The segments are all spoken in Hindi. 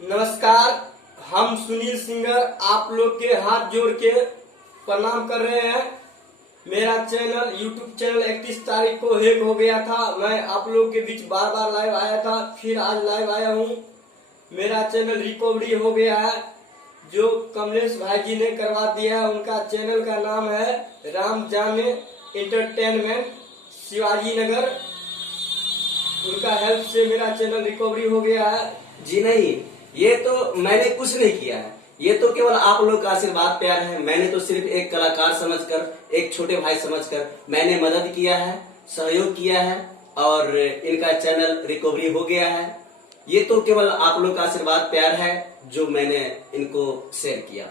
नमस्कार। हम सुनील सिंगर आप लोग के हाथ जोड़ के प्रणाम कर रहे हैं। मेरा चैनल यूट्यूब चैनल 31 तारीख को हैक हो गया था। मैं आप लोग के बीच बार बार लाइव आया था, फिर आज लाइव आया हूँ। मेरा चैनल रिकवरी हो गया है, जो कमलेश भाई जी ने करवा दिया है। उनका चैनल का नाम है राम जाने एंटरटेनमेंट, शिवाजी नगर। उनका हेल्प से मेरा चैनल रिकवरी हो गया है। जी नहीं, ये तो मैंने कुछ नहीं किया है। ये तो केवल आप लोग का आशीर्वाद प्यार है। मैंने तो सिर्फ एक कलाकार समझकर, एक छोटे भाई समझकर मैंने मदद किया है, सहयोग किया है और इनका चैनल रिकवरी हो गया है। ये तो केवल आप लोग का आशीर्वाद प्यार है जो मैंने इनको शेयर किया।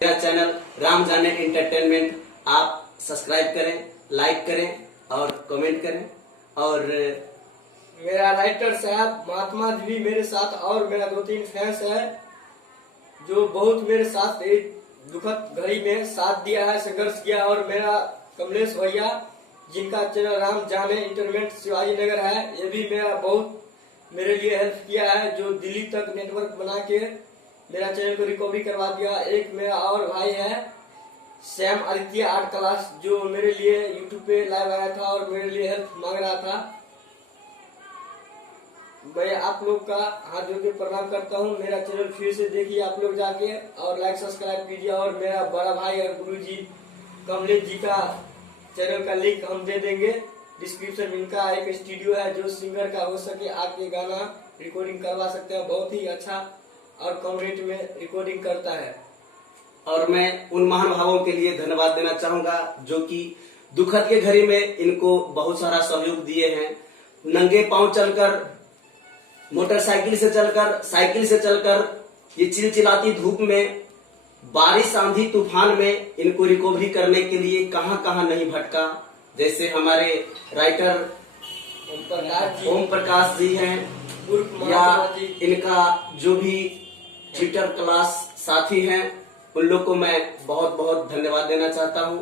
मेरा चैनल राम जाने एंटरटेनमेंट आप सब्सक्राइब करें, लाइक करें और कमेंट करें। और मेरा राइटर साहब महात्मा जी भी मेरे साथ, और मेरा 2-3 फैंस है जो बहुत मेरे साथ एक दुखद घड़ी में साथ दिया है, संघर्ष किया। और मेरा कमलेश भैया जिनका चैनल राम जाने इंटरनेट शिवाजी नगर है, ये भी मेरा बहुत मेरे लिए हेल्प किया है, जो दिल्ली तक नेटवर्क बना के मेरा चैनल को रिकवरी करवा दिया। एक मेरा और भाई है सैम आदित्य आर्ट क्लास, जो मेरे लिए यूट्यूब पे लाइव आया था और मेरे लिए हेल्प मांग रहा था। मैं आप लोग का हाथ जोड़ के प्रणाम करता हूँ। मेरा चैनल फिर से देखिए आप लोग जाके और लाइक सब्सक्राइब कीजिए। और मेरा बड़ा भाई और गुरु जी कमलेश जी का चैनल का लिंक हम दे देंगे डिस्क्रिप्शन में। इनका एक स्टूडियो है जो सिंगर का हो सके आके गाना रिकॉर्डिंग करवा सकते हैं। बहुत ही अच्छा और कम रेट में रिकॉर्डिंग करता है। और मैं उन महानुभावों के लिए धन्यवाद देना चाहूंगा जो कि दुखद के घड़ी में इनको बहुत सारा सहयोग दिए हैं। नंगे पांव चलकर, मोटरसाइकिल से चलकर, साइकिल से चलकर, ये चिलचिलाती धूप में, बारिश आंधी तूफान में इनको रिकवरी करने के लिए कहां कहां नहीं भटका। जैसे हमारे राइटर ओम प्रकाश जी हैं, या इनका जो भी ट्विटर क्लास साथी हैं, उन लोग को मैं बहुत बहुत धन्यवाद देना चाहता हूं।